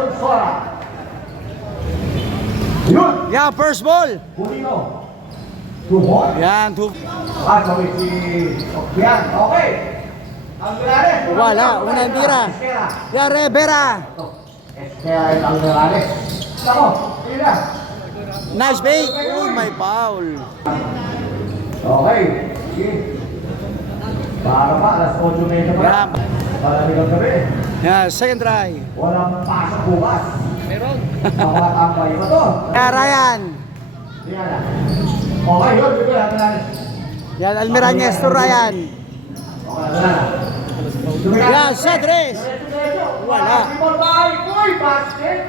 Sonsora. Yun. Yan, first ball. Pulino. 2 points. Yan, Sabi si Okbian. Okay. Alvarez. wala, unang tira. Yan, Rivera. Kaya yung Alvarez. Ako, tira. Nice bait. Uy, may foul. Okay. Sige. Para pa, alas 8:30 pa. Yan. Para di gabi. Yan, second try. Walang pasok bukas. Meron. Makatambay mo to. Yan, Ryan. Yan na. Okay, yun. Dito na. Yan, Almiranyes to Ryan. Okay, na. Yan, Cedres. Wala. Uy, basket.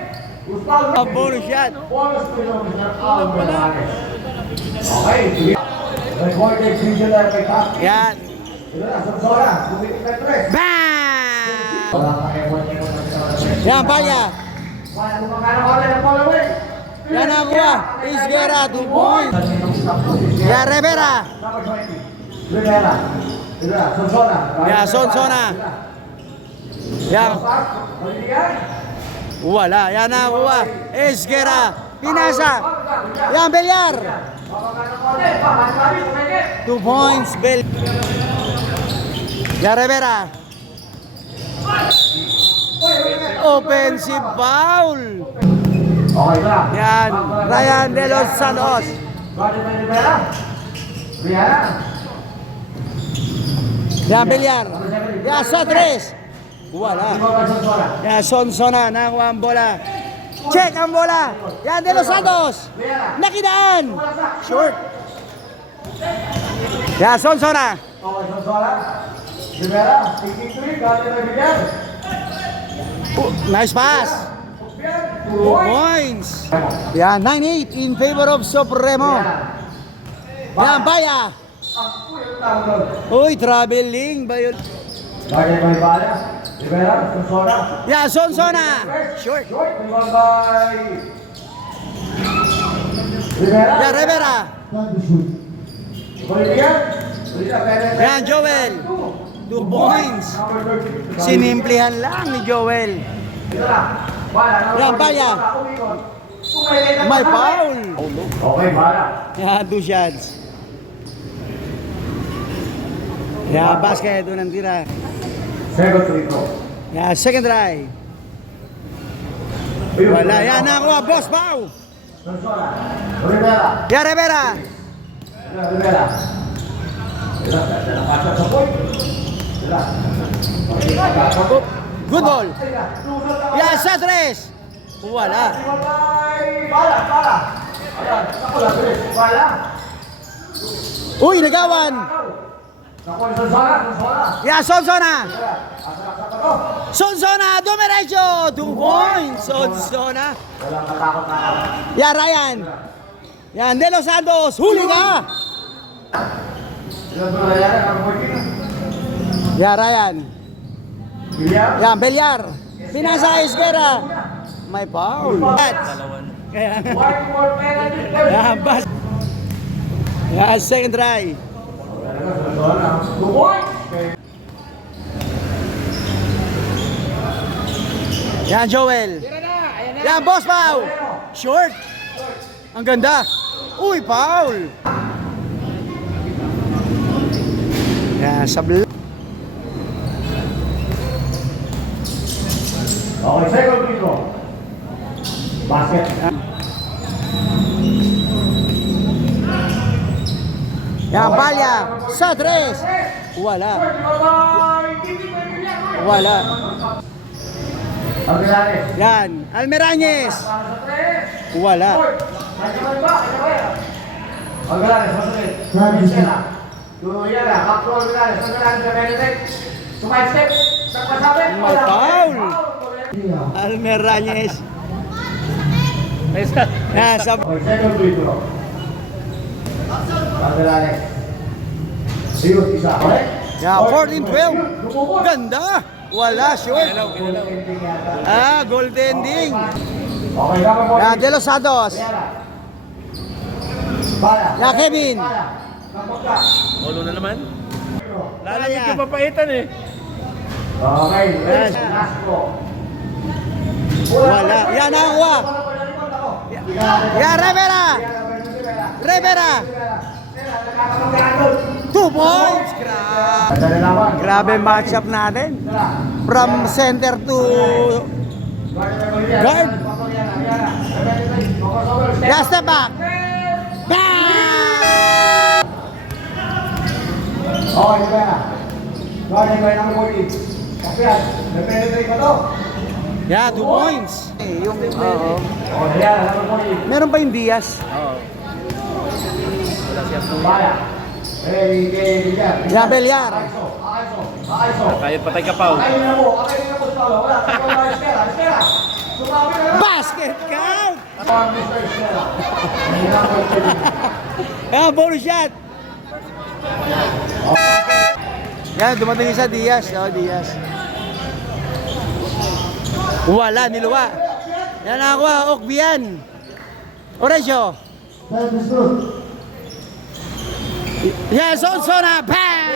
A bonus shot. Bonus to yung Mr. Alvarez. Okay, sige. Recorded video na may cup. Yan. Ito na, Sonsora. Bumitik na 3. Bam! Wala ka effort niyo na sa Yan, Palya. Wala kumakain ako na ng following. Yan ang kuha. Isguera, 2 points. Yan, Rivera. Number 20. Rivera. Ito na, Sonsora. Yan, Sonsona. Yan. Balikan. Wala. Yan ang kuha. Isguera. Pinasa. Yan, Belyar. 2 points, Bel. Yan, Rivera. Offensive foul. Okay na. Yan, Ryan De Los Santos. Guarded by Rivera. Rivera. Yan, Belyar. Yan, Cedres. Wala. Sonsora. Yan, Sonsona. Nakuha ang bola. Check ang bola. Yan, De Los Santos. Nakidaan. Short. Yan, Sonsona. Okay, Sonsora. Rivera. Taking 3. Guarded by Rivera. Nice pass. 2 points. Yan, 9-8 in favor of Supremo. Yan, Baya. Uy, traveling ba yun? Guarded by Bala. Rivera. Sonsora. Yan, Sonsona. Short. Short. Rebound by Rivera. Yan, Rivera. Balikan. Yan, Joel. 2 points. Sinimplihan lang ni Joel. Yan, Baya. May foul. Okay, Bala. Yan, 2 shots. Yan, basket. Doon ang tira. Second free throw. Yan, second try. Wala. Yan, nakuha. Boss, foul. Sonsora. Rivera. Yan, Rivera. Rivera. Nakasya sa point. Good ball. Yan, Cedres. Wala. Bala. Ayan. Ako lang, bilis. Bala. Uy, nagawan. Nakuha ni Sonsora. Yan, Sonsona. Sonsona, dumiretso. 2 points. Sonsona. Walang katakot na ako. Yan, Ryan. Yan, De Los Santos. Huli ka. Yan, Ryan. Yan, Belyar. Pinasa Isguera. May foul. Kaya, One more penalty. yan, bas. Yan, second try. 2 points. Yan, Joel. Yan, boss, foul. Short. Ang ganda. Uy, foul. Yan, sa Okay, second free throw. Basket. Yan, Palya. Cedres. Wala. Wala. Alvarez. Yan, Almiranyes. Wala. Alvarez, Alvarez. Tuyala, Pacto Alvarez, Alvarez sa Benedict. Sumay-step. Nagpasabi. May foul. Almiranyes. Yan, sa... Okay, second free throw. Alvarez. Zero, isa. Okay? Yan, 14-12. Ganda. Wala, short. Ah, goaltending. Okay, dapat mo. Yan, De Los Santos. Bala. Yan, Kevin. Kapagka. Ulo na naman. Lalamig Bala. yung papaitan eh. Okay, Yes. last go. Wala. Yan nakakuha. Yan, Rivera. Rivera. 2 points. Grabe matchup natin. From center to guard. Yeah, step back. Bang! Oh, ini ba? Gawin ba ng 40? Kasi nag-penetrate ka to. Yeah, 2 points. Yung, oo. Oh, yan, number 40. Meron pa yung Diaz. Oo. Baya. Yeah, Belyar. Kaya patay ka pa. Akayin na mo, Stalo. Wala, Estela. Sumabi na lang. Basket count! Mr. Estela. Ah, bonus shot! Yan, dumating sa Diaz. Oh, Diaz. Wala, niluwa. Yan nakakuha, Okbian. Oresyo. Yan, Sonsona. Bang!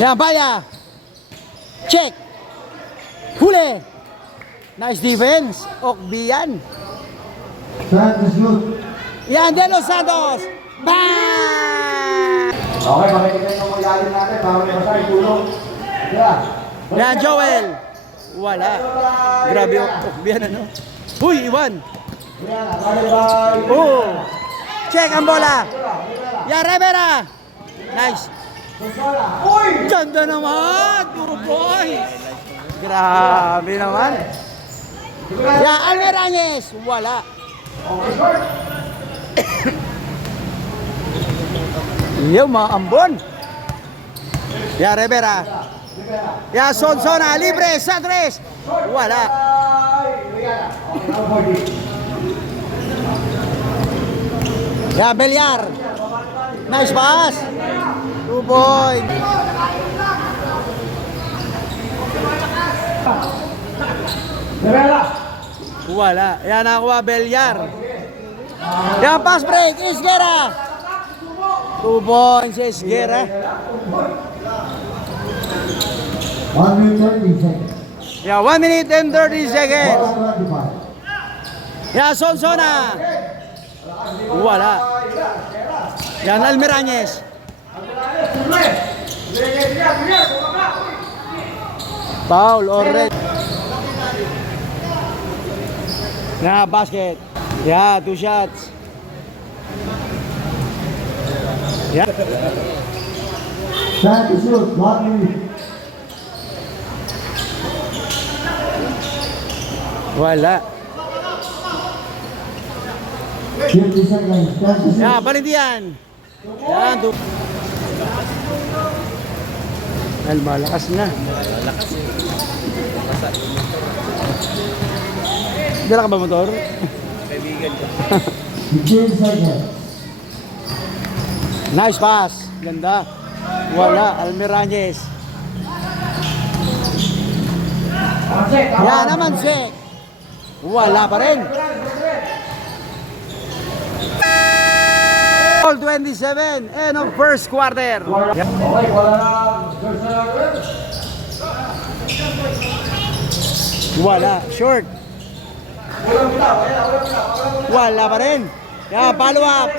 Yan, Baya. Check. Huli. Nice defense. Okbian. Yan, De Los Santos. Bang! Okay, makikita yung magaling natin. Bawal na sa itulong. Yan, Joel. Wala. Grabe yung Okbian, ano? Uy, Iwan. Oh. Check ang bola. Yan, Rivera. Nice. Ganda naman. 2 points. Grabe naman. Yan, Almerañez. Wala. Yung mga ambon. Yan, Rivera. Yan, Sonsona. Libre. Santres. Wala. Yan, Belyar. Nice pass. 2 points. Wala. Yan, nakuha Belyar. Yan, pass break. Isguera. 2 points, Isguera. 1 minute 30 seconds. Yeah, 1 minute and 30 seconds. Yeah, Sonsona. Wala. Yan, Almerañez. Foul or red. Yeah, basket. Yeah, 2 shots. Yeah. Time to shoot. 1 minute. Wala. 50 seconds. Time to shoot. Yeah, Balindian. Yan, 2. Al, malakas na. Lakas eh. Dala ka ba motor? Kaibigan ko. 15 seconds. Nice pass. Ganda. Wala. Almerañez. Yan naman, Sek. Wala pa rin. All 27. End of first quarter. Okay, wala na. Wala. Short. Wala pa rin. Yeah, follow up.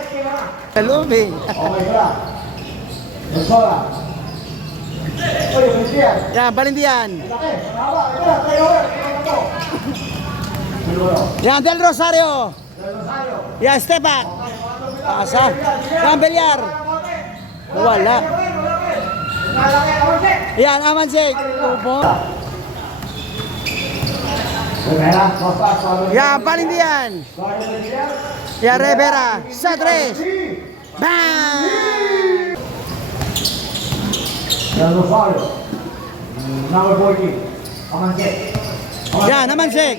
Lumi. Okay, wala. Sola. Oye, Balindian. Yan, Balindian. Laki. Haba. Ito, tayo. Yan, Del Rosario. Yan, step back. Asa. Yan, Belyar. Wala. Yan, Amansik. Upo. Yan, Balindian. Yan, Rivera. Sa 3. Bang! Del Rosario. Number 14. Amansik. Yan, Amansik.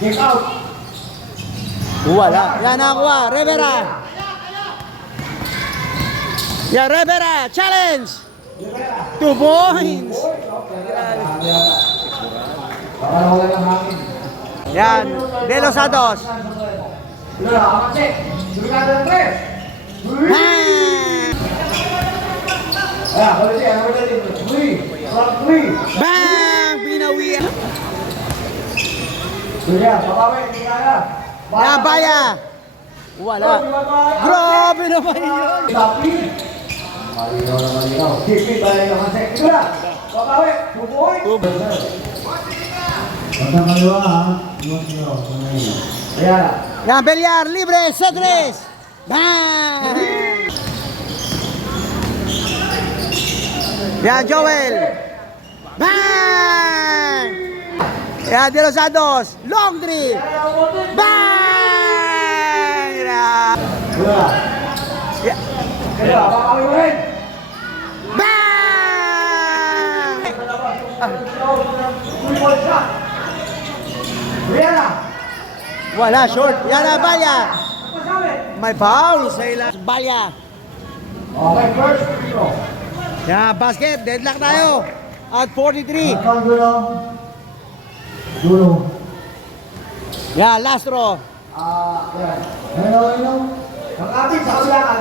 Kick out. Wala. Yan, nakuha. Rivera. Yan, Rivera. Challenge. 2 points. Para wala ng hangin. Yan, De Los Santos. Amansik. Sulikado ng 3. Bang! Ayan, Balindian. Number 13. From 3. Bang! Pinawian. Sige, babawi, hindi kaya. Baya. Wala. Grabe naman yun. Tapi. Malinaw na malinaw. Kipit tayo naman sa ikula. Babawi, tubuhay. Basta kaliwa ha. Ayan. Yan, Beliar, libre, set race. Bang! Yan, Joel. Bang! Yan, De Los Santos, long three. Bang! Yan. Wala. Yan. Kaya, babawi mo rin. Bang! Rihanna. Wala, short. Yan na, Balya. May foul sa ilang. Balya. Okay, first free throw. Yan, basket. Deadlock tayo. At 43. Ang gulo. Gulo. Yan, last row. Yan. Hello. Ang ating sa kabila ka.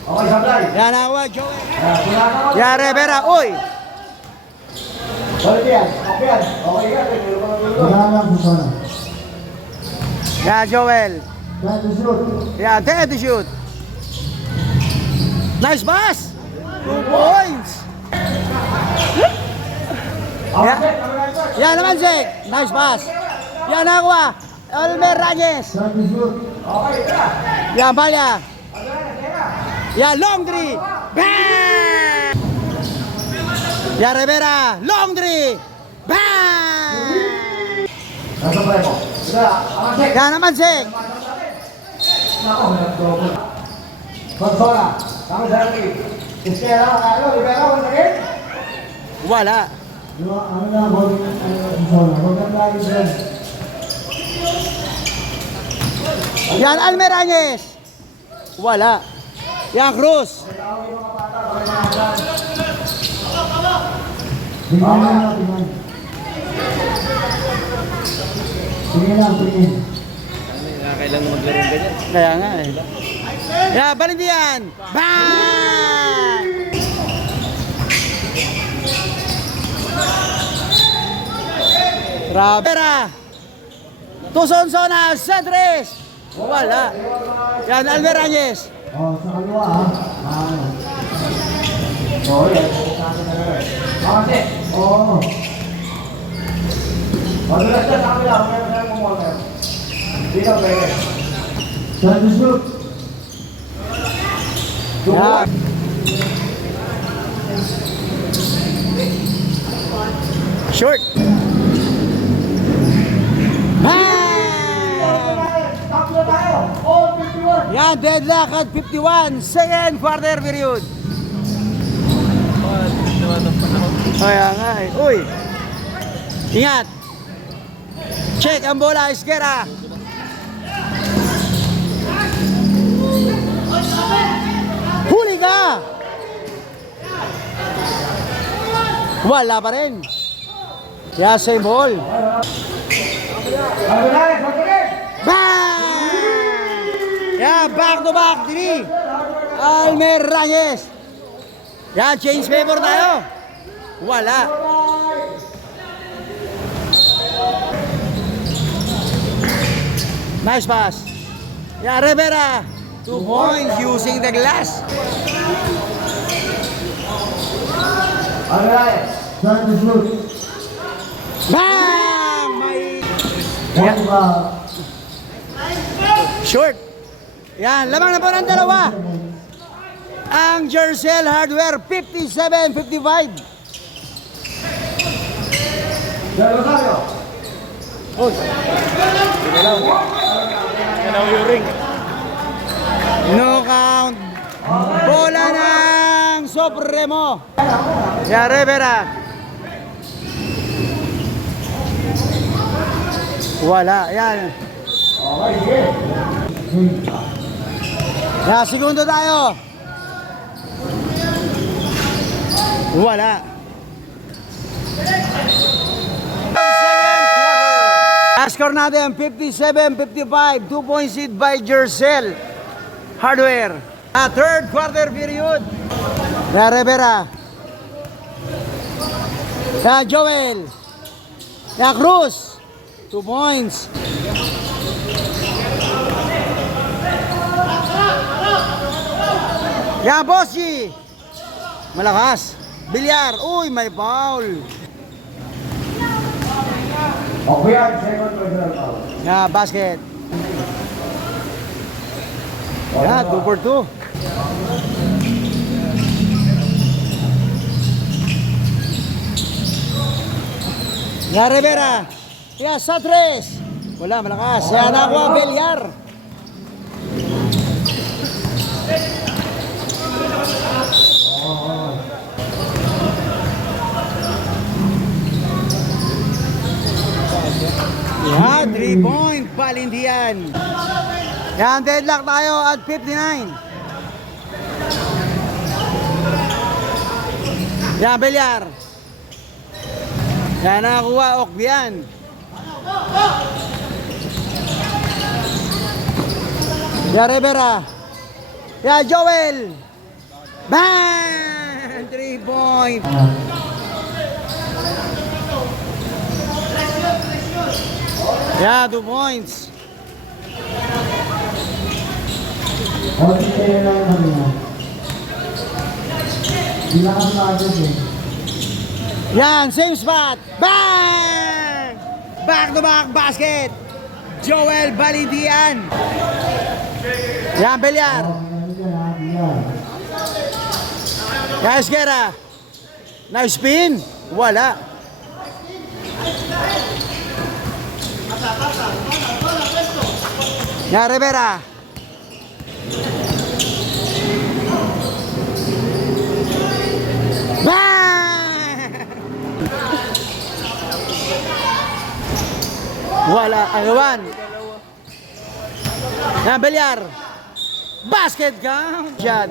Okay, sablay. Yan, nakuha, Joel. Wala naman. Yan, Rivera. Uy! Balik yan. Okay yan. Okay yan. Wala lang gusto na. Yan, Joel. Yan, gusto. Yan, take to shoot. Nice pass! 2 points! Yan, yan naman, Zek. Nice pass. Yan, nakuha. Elmer Reyes. Yan, gusto. Okay, tara. Yan, Balya. Yan, long three. Bang! Yan, Rivera. Long three. Bang! Nasa pa mo. Tara, Yan naman, Zek. Nako, nag-double. Consola. Tama sa akin. Iskera, ano, libera, wala rin? Wala. Ano na, consola. Maganda yung brand. Yan, Elmer Reyes. Wala. Yan, Cruz. Tingnan na, tingnan. Tingnan lang, tingnan. Kailan maglaro ng ganyan? Kaya nga eh. Yan, Balindian. Bang! Rabera. Tuson-sona, Cedres. Wala. Yan, Elmer Reyes. Oh, sa kaliwa ha. Oh, yan. Kasi, oh. Madulas na sa kanila, meron na kung mga. Dito, pwede. Saan gusto? Yan. Short. Bang! Tatlo tayo. All 51. Yan, deadlock at 51. Second quarter period. Kaya nga eh. Uy. Ingat. Check ang bola, Iskera. Huli ka! Wala pa rin. Kaya same ball. Ano na, pagkakin. Bang! Yeah, back to back, Dini. Elmer Reyes. Yan, change paper tayo. Wala. Nice pass. Yeah, Rivera. 2 points using the glass. Ano na, saan gusto? Bang! May Ano ba? short. Yan, lamang na po ng dalawa. Ang Jercel Hardware 57-55. Dalawa tayo. Oh, Galaw yung ring. no count. Bola ng Supremo. Yan, Rivera. Wala, yan. Okay, sige. Yan, segundo tayo. Wala. Score natin 57-55, 2 points lead by Jercel Hardware. Third quarter period. Rivera. Yan, Joel. Yan, Cruz. 2 points. Yan, Bossy. Malakas. Bilyar. Uy, may foul. Okay yan, second personal foul. Yan, basket. Yan, 2 for 2. Yan, Rivera. Yan, Satres. Wala, malakas. Yan, Aqua, Bilyar. Yan, 3 point. Palindian. Yan, deadlock tayo at 59. Yan, Bilyar. Yan, nakakuha, Okbian. Yan, Rivera. Yan, Joel. Bang! 3 point. Yeah, 2 points. Okay, lang kanina. Hindi na kasi nakagod eh. Yan, same spot. Bang! Back to back basket. Joel Balindian. Yan, Bilyar. Yan, Esquera. Nice spin. Wala. Yan, Rivera. Bang! Wala. Agawan. Yan, Bilyar. Basket count. Shot.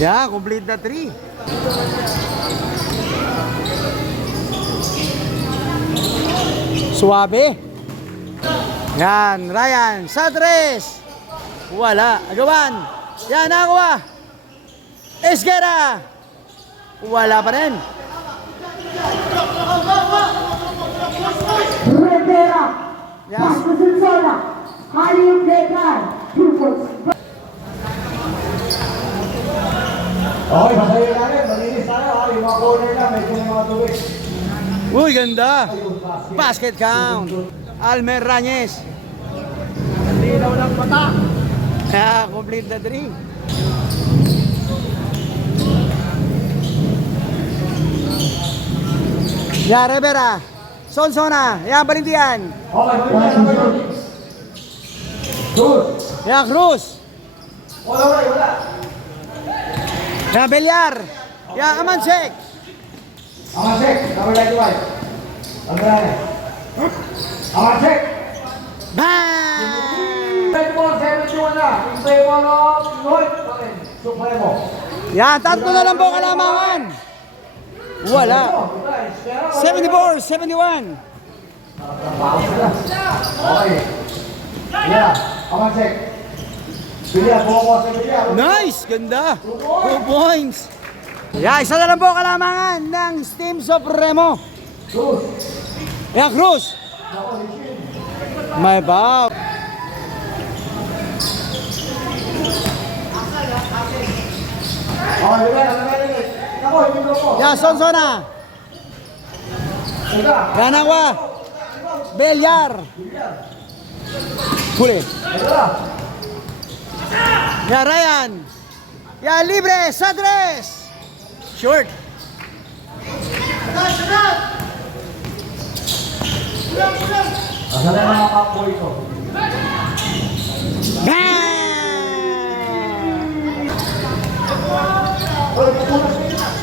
Yan, complete na 3. Suwabe. Yan, Ryan. Satres. Wala. Agawan. Yan, nakuha. Esquera. Wala pa rin. Rivera, Yes. Marcos Sola, Halil Bekar, Pupils. Okay, masayo namin. Malinis tayo ha. Yung mga corner na, medyo may mga tubig. Uy, ganda. Basket count. Almer Rañez. Linaw ng mata. Yeah, complete the 3. Yeah, Rivera. Solsona. Yeah, Balindian. Okay, balik. Good. Yeah, Cruz. Wala, wala. Yeah, Bilyar. Yeah, Amansek. Amasek, number 91. Andrade. Amasek. Bang! 71 na. Hintay mo no. Lloyd. Okay. Supremo. Yan, tatlo na lang po kalamangan. Wala. 74, 71. Okay. Yeah. Amasek. Bilya, buko sa bilya. Nice, ganda. 2 points. Yeah, isa na lang po kalamangan ng Steam Supremo. Good. Yeah, Cruz. May bow. Okay, bilya. Ako, yung grupo. Yeah, Sonsona. Ika. Yan ako. Bilyar. Huli. Ika. Yeah, Ryan. Yeah, libre. Sadres. Short. Asa na mga kapo ito? Bang!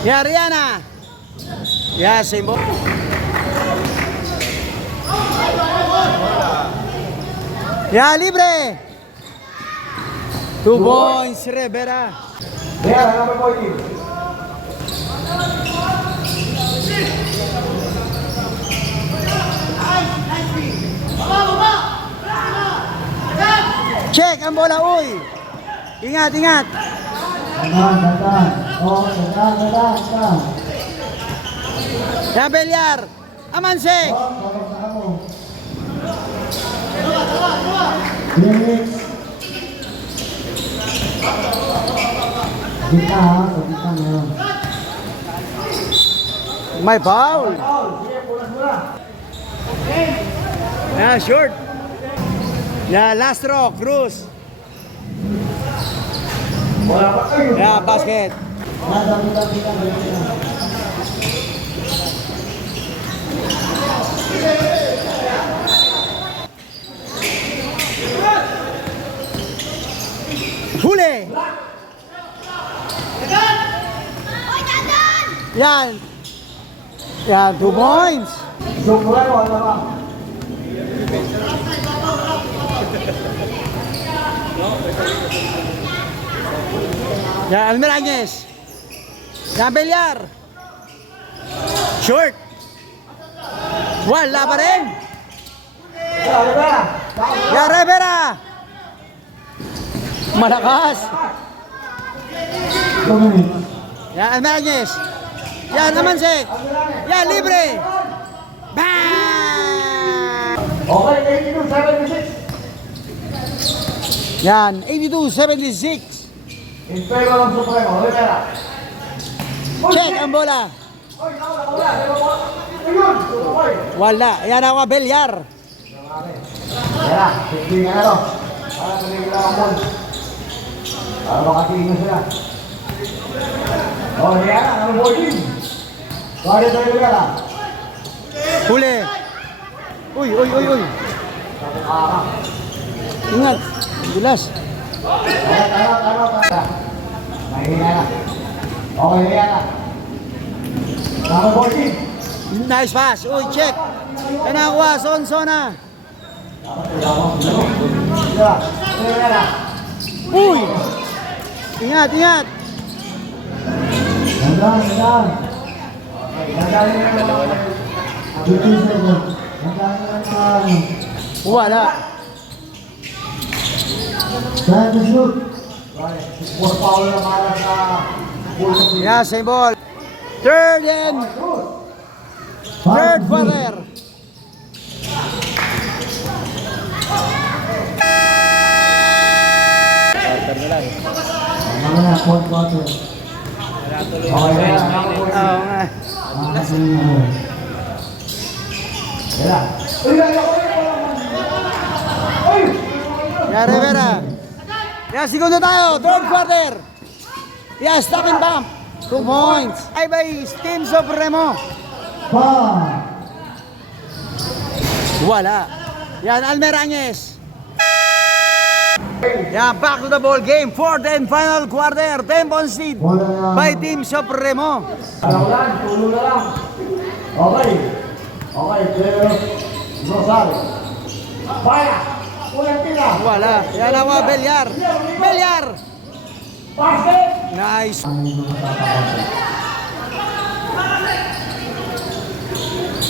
Yeah, Rihanna. Yeah, same ball. Yeah, libre. 2 points, Rivera. Yeah, number 14. Check ang bola, uy. Ingat, ingat. Dadan. Oh, dadan. Yan, Belyar. Amansik. Kita ha, kita meron. May foul. Sige, pulas-mula. Yan, short. Yan, last row, Cruz. Wala pa. Ay, Yan, basket. kita. Huli. Yan. Yan, 2 points. Sumulan mo, ano ba? Yan, Almirañez. Yan, Belyar. Short. Wala pa rin. Ano ba? Yan, Rivera. Malakas. Yan, Almirañez. Yan, Amansik. Yan, libre. Bang! Okay, 82-76. Yan, 82-76. In favor ng Supremo. Rivera. Check ang bola. Oy, wala. Ayun, Supremo. Wala. Yan ako, Belyar. Yan, tingnan na to. Para nagiging lang ang ball. Para makatingin sila. Oh, yan, ang ball din. Kaya tayo Rivera. Huli. Uy. Ah, Ingat. Bilas. tama. Mahina na. Okay, yan na. Tama ball din. Nice pass. Uy, check. Yan ako, Sonsona. Rivera. Uy. Ingat. Gandang. Wala. Time to shoot. More power na para sa full complete. Yeah, same ball. Third quarter. Quarter na lang. Ano na, fourth quarter. Okay, yan. Oo nga. Yeah, Rivera. Yeah, segundo tayo. Third quarter. Yeah, stop and bump. 2 points. Ay by Team Supremo. Wala. Yan, Almirañez. Yan, back to the ball game. Fourth and final quarter. 10 points lead by Team Supremo. Ulan, tulo na lang. Okay. Pero Rosario. Fire! Ulan tira. Wala. Yan ako, Belyar. Basket! Nice.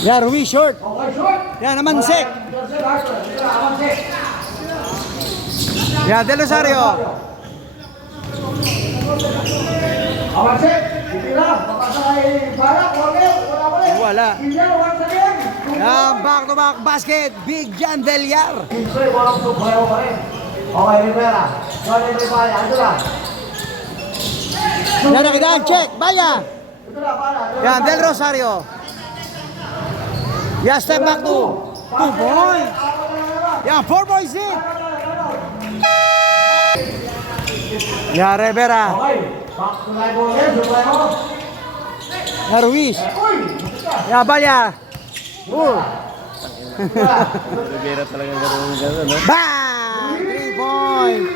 Yan, Ruiz short. Okay, short. Yan, Amansik. Amansik. Yan, Del Rosario. Amansik. Titira. Papasa kay Barak. Wala pa rin. Wala. Bigyan, once again. Yan, back to back basket. Big Jan Belyar. Pinsoy, walang suprayo pa rin. Okay, Rivera. Sorry, Rivera. Ito lang. Yan, nakita. Check. Baya. Ito lang, para. Yan, Del Rosario. Yan, step back to 2 points. Yan, 4 points lead. Yan, Rivera. Okay. Back to line ball again. Suprayo. Yan, Ruiz. Uy! Yan, Baya. Rivera talaga gano'n, no? Bang! 3 points.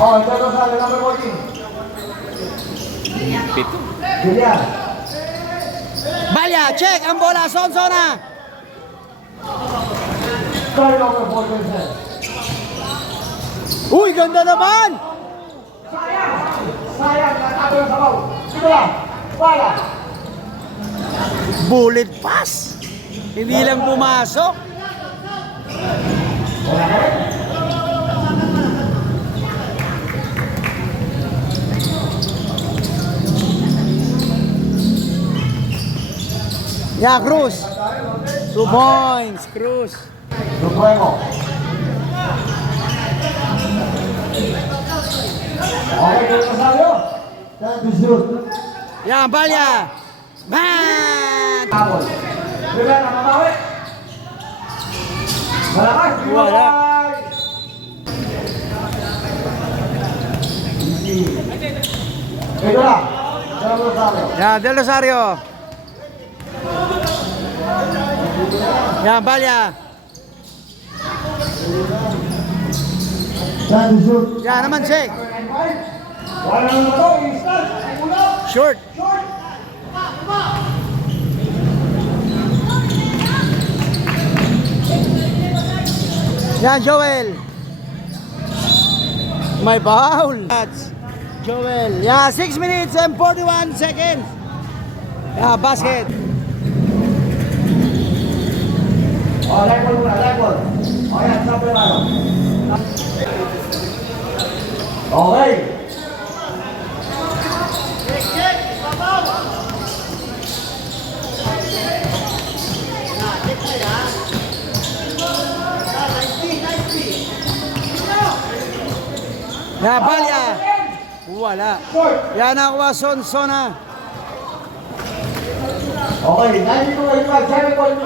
Oh, ito sa number 14. Pito. Julian. Baya, check ang bola. Sonsona. Sorry, number 14, sir. Uy, ganda naman. Sayang, natabi ang sabaw. Ito lang. Para. Bullet pass. Hindi lang pumasok. Wala ka rin. Yeah, Cruz. 2 points, Cruz. Lupuego. Okay, kung Rosario. Time to shoot. Yeah, Balya. Man! Habol. Rivera, mamawi. Malakas. Wala. Ito lang. Time Rosario. Yeah, Del Rosario. Yeah, Balya. Time to shoot. Yeah, naman check. Wala naman ito. Instant. Ulo. Short. Short. Yeah, Joel. My foul. That's Joel. Yeah, 6 minutes and 41 seconds. Yeah, basket. Oh, level muna, level. Oh, yan, sa primero. Okay. Yeah, Balya. Wala. Short. Yeah, nakuha Sona. Okay, 92, 85, 7 point.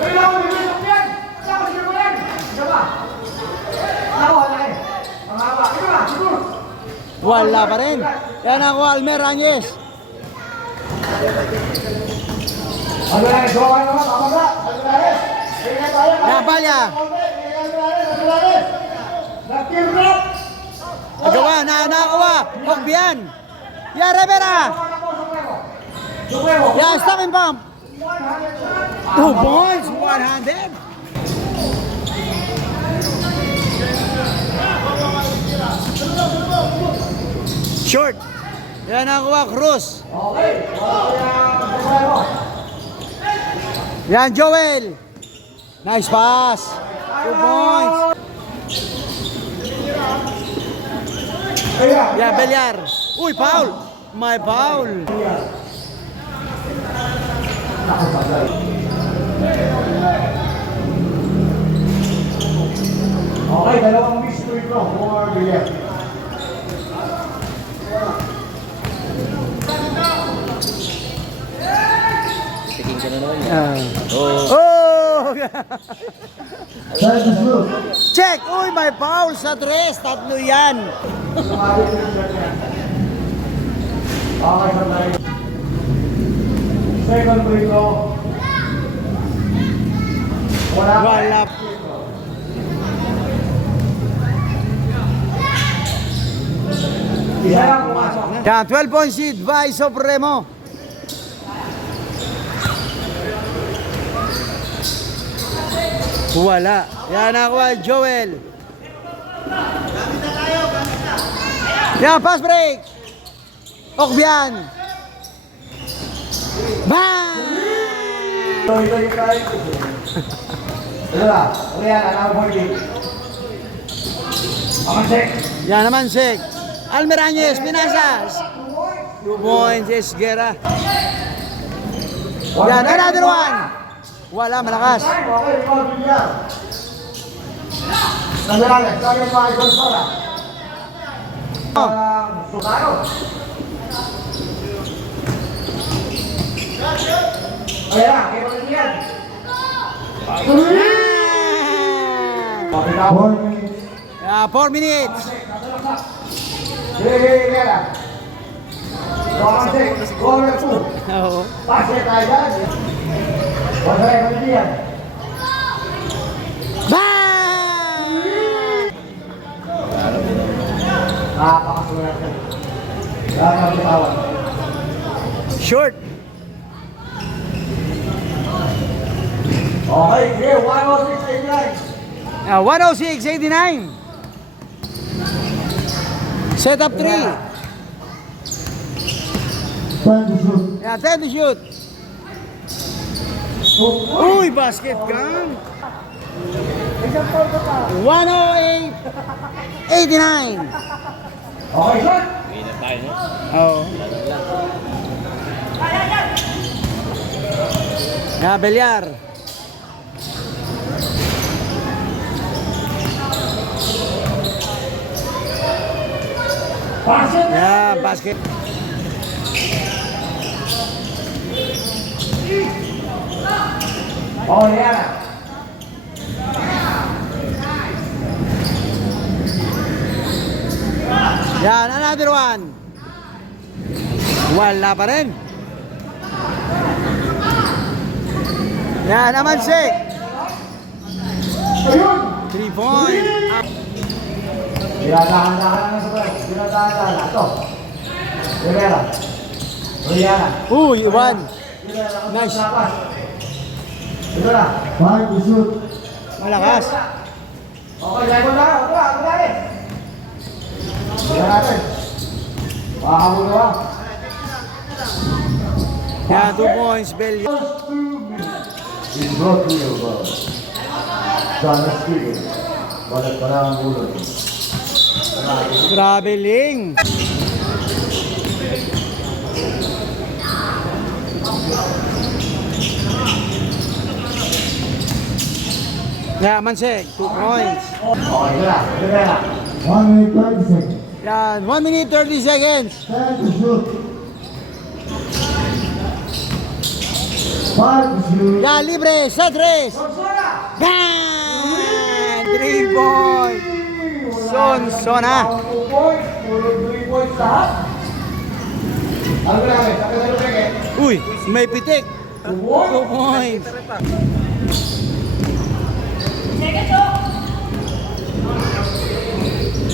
Kailangan mo yung yan. Kailangan mo yan. Isa ba? Ako, wala eh. Ang haba. Ito ba? Siguro. Wala pa rin. Yeah, nakuha Almer Ranyes. Ano na, gawa naman, pamaga. Alvarez. Tingnan tayo. Yeah, Balya. Alvarez. Nag-team drop. Nagawa, nakuha. Hogbian. Yeah, Rivera. Supremo. Yeah, stop and bump. 2 points, 100. Short. Yeah, nakuha Cruz. Okay. Supremo. Yan, Joel. Nice pass. 2 points. Kaya. Yeah, Belyar. Uy, foul. My foul. Okay, dalawang mystery bro. For Villar. Tiking ka na naman. Oh. Time to shoot. Check. Uy, may foul sa dress. Tatlo yan. Okay, sandali. Second free throw. Wala. Wala. Isa lang pumasok. Yan, 12-point seed by Supremo. Wala. Yan, nakuha Joel. Yan, pass break. Okbian. Bang! Ito yung kain. Ito na. Ito yan. Alam mo yung check. Yan naman, Sek. Almerañez, Pinasas. 2 points, Esguera. Yan, another one. Wala, malakas. Okay, ikaw Villar. Sandali. Sandali pa ay Gonzola. Sukaro. Kaya, kaya mo yan. Okay, na 4 minutes. 4 minutes. Sige, lang. Goal na po. Oo. Pase tayo dyan. Okay, kami yan. Bang! Nakakasulat yan. Nakakabitawan. Short. Okay, sige, 106.89. 106.89. Set up 3. Time to shoot. Yeah, 10 to shoot. Uy, basket gun. 108.89. Okay, shot. May na tayo, no? Oo. Yeah, Belyar. Basket na. Yeah, basket. Oh, yan. Yan, another one. Wala pa rin. Yan, Amansik. Ayun. 3 point. Dinadahan-dahan na sa break. Dinadahan-dahan na. Ito. Rivera. Rihanna. Uy, 1. Nice. Nice. Ito na. Five to shoot. Malakas. Okay, lay mo na. Ito na. Ito na eh. Tingnan natin. Pahabol na ba? Yan, 2 points, Belyar. Is brought to you by John Stevens. Balik pa lang ang ulo. Grabe, Ling. Yeah, Amansik, 2 points. Okay, ito na. Rivera. 1 minute 30 seconds. Yan, 1 minute 30 seconds. 10 to shoot. 5 to shoot. Yan, libre, sa 3. Sonsona! Yan! 3 points. Sonsona. 2 points. Puro 3 points lahat. Ano ba namin? Sabi na rin eh. Uy, may pitik. 2 points. 2 points.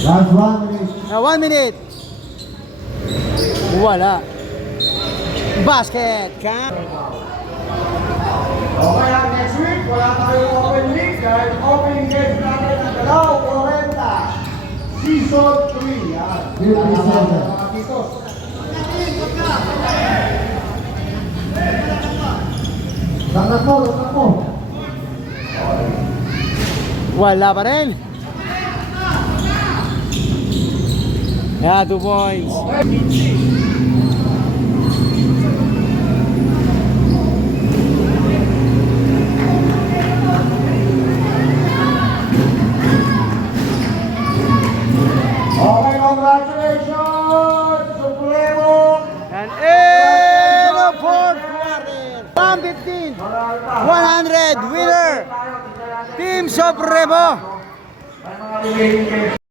Last 1 minute. Na 1 minute. Wala. Basket. Okay lang, next week, wala tayong open league dahil opening game natin ang Dalaw 40. Season 3. Yan. 57. Mga titos. Lakad mo, lakad mo. Wala pa rin. Yeah, 2 points. Okay, congratulations, Supremo. And in the fourth quarter, 115, 100 winner, Team Supremo. May mga remaining games.